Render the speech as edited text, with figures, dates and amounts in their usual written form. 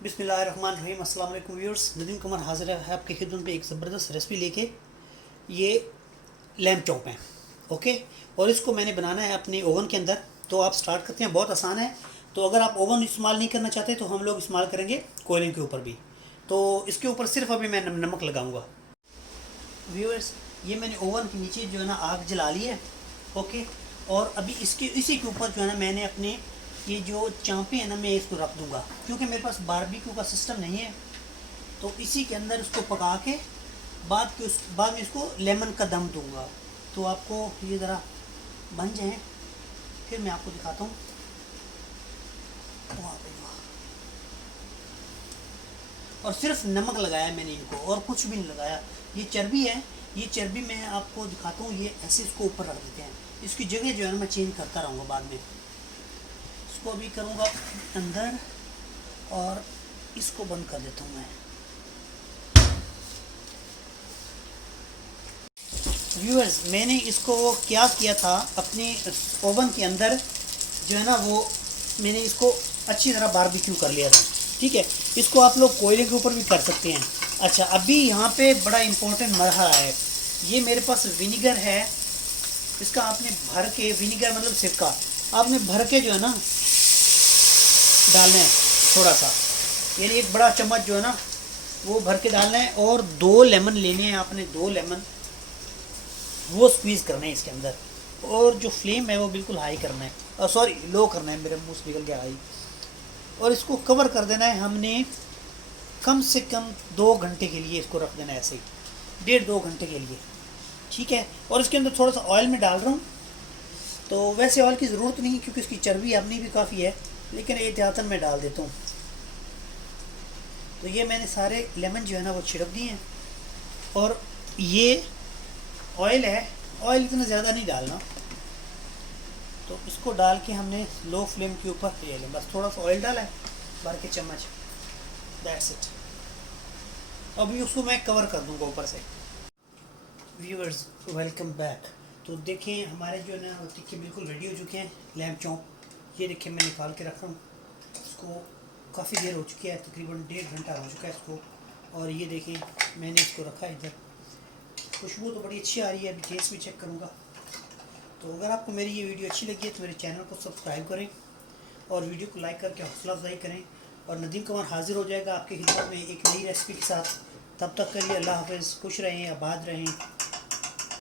बिस्मिल्लाहिर्रहमानिर्रहीम। अस्सलाम वालेकुम व्यूअर्स, नदीम कुमार हाजिर है आपकी खिदमत में एक ज़बरदस्त रेसिपी लेके। ये लैम्ब चॉप है, ओके। और इसको मैंने बनाना है अपने ओवन के अंदर। तो आप स्टार्ट करते हैं, बहुत आसान है। तो अगर आप ओवन इस्तेमाल नहीं करना चाहते तो हम लोग इस्तेमाल करेंगे कोयले के ऊपर भी। तो इसके ऊपर सिर्फ अभी मैं नमक लगाऊंगा। व्यूअर्स, ये मैंने ओवन के नीचे जो है ना आग जला ली है, ओके। और अभी इसी के ऊपर जो है ना मैंने अपने ये जो चांपे हैं ना मैं इसको रख दूंगा, क्योंकि मेरे पास बारबेक्यू का सिस्टम नहीं है। तो इसी के अंदर इसको पका के बाद में इसको लेमन का दम दूंगा। तो आपको ये ज़रा बन जाए फिर मैं आपको दिखाता हूँ। वाह भाई वाह। और सिर्फ नमक लगाया मैंने इनको, और कुछ भी नहीं लगाया। ये चर्बी है, ये चर्बी मैं आपको दिखाता हूँ। ये ऐसे इसको ऊपर रख देते हैं। इसकी जगह जो है ना मैं चेंज करता रहूँगा बाद में। इसको अभी करूँगा अंदर और इसको बंद कर देता हूँ मैं। व्यूअर्स, मैंने इसको क्या किया था अपने ओवन के अंदर जो है ना, वो मैंने इसको अच्छी तरह बारबेक्यू कर लिया था, ठीक है। इसको आप लोग कोयले के ऊपर भी कर सकते हैं। अच्छा, अभी यहाँ पे बड़ा इम्पोर्टेंट मरहला है। ये मेरे पास विनीगर है, इसका आपने भर के, विनीगर मतलब सिरका, आपने भर के जो है ना डालना है थोड़ा सा, यानी एक बड़ा चम्मच जो है ना वो भर के डालना है। और 2 लेमन लेने हैं आपने, 2 लेमन वो स्क्वीज़ करना है इसके अंदर। और जो फ्लेम है वो बिल्कुल हाई करना है, और सॉरी लो करना है, मेरे मुंह से निकल गया हाई। और इसको कवर कर देना है हमने कम से कम 2 घंटे के लिए। इसको रख देना है ऐसे ही, 1.5-2 घंटे के लिए, ठीक है। और इसके अंदर थोड़ा सा ऑयल में डाल रहा हूँ। तो वैसे ऑयल की ज़रूरत नहीं क्योंकि इसकी चर्बी अपनी भी काफ़ी है, लेकिन एहतियातन मैं डाल देता हूँ। तो ये मैंने सारे लेमन जो है ना वो छिड़क दिए हैं। और ये ऑयल है, ऑयल इतना ज़्यादा नहीं डालना। तो इसको डाल के हमने लो फ्लेम के ऊपर ये लें, बस थोड़ा सा ऑयल डाला है भर के चम्मच, दैट्स इट। अभी उसको मैं कवर कर दूंगा ऊपर से। Viewers, welcome back. तो देखें हमारे जो है ना टिक्के बिल्कुल रेडी हो चुके हैं, लैम्ब चॉप। ये देखें मैं निकाल के रखा हूँ इसको। काफ़ी देर हो चुकी है, तकरीबन 1.5 घंटा हो चुका है इसको। और ये देखें मैंने इसको रखा है इधर। खुशबू तो बड़ी अच्छी आ रही है, अभी टेस्ट भी चेक करूँगा। तो अगर आपको मेरी ये वीडियो अच्छी लगी है तो मेरे चैनल को सब्सक्राइब करें और वीडियो को लाइक करके हौसला अफजाई करें। और नदीम कुमार हाजिर हो जाएगा आपकी खिदमत में एक नई रेसिपी के साथ। तब तक के लिए अल्लाह हाफ़िज़, खुश रहें, आबाद रहें।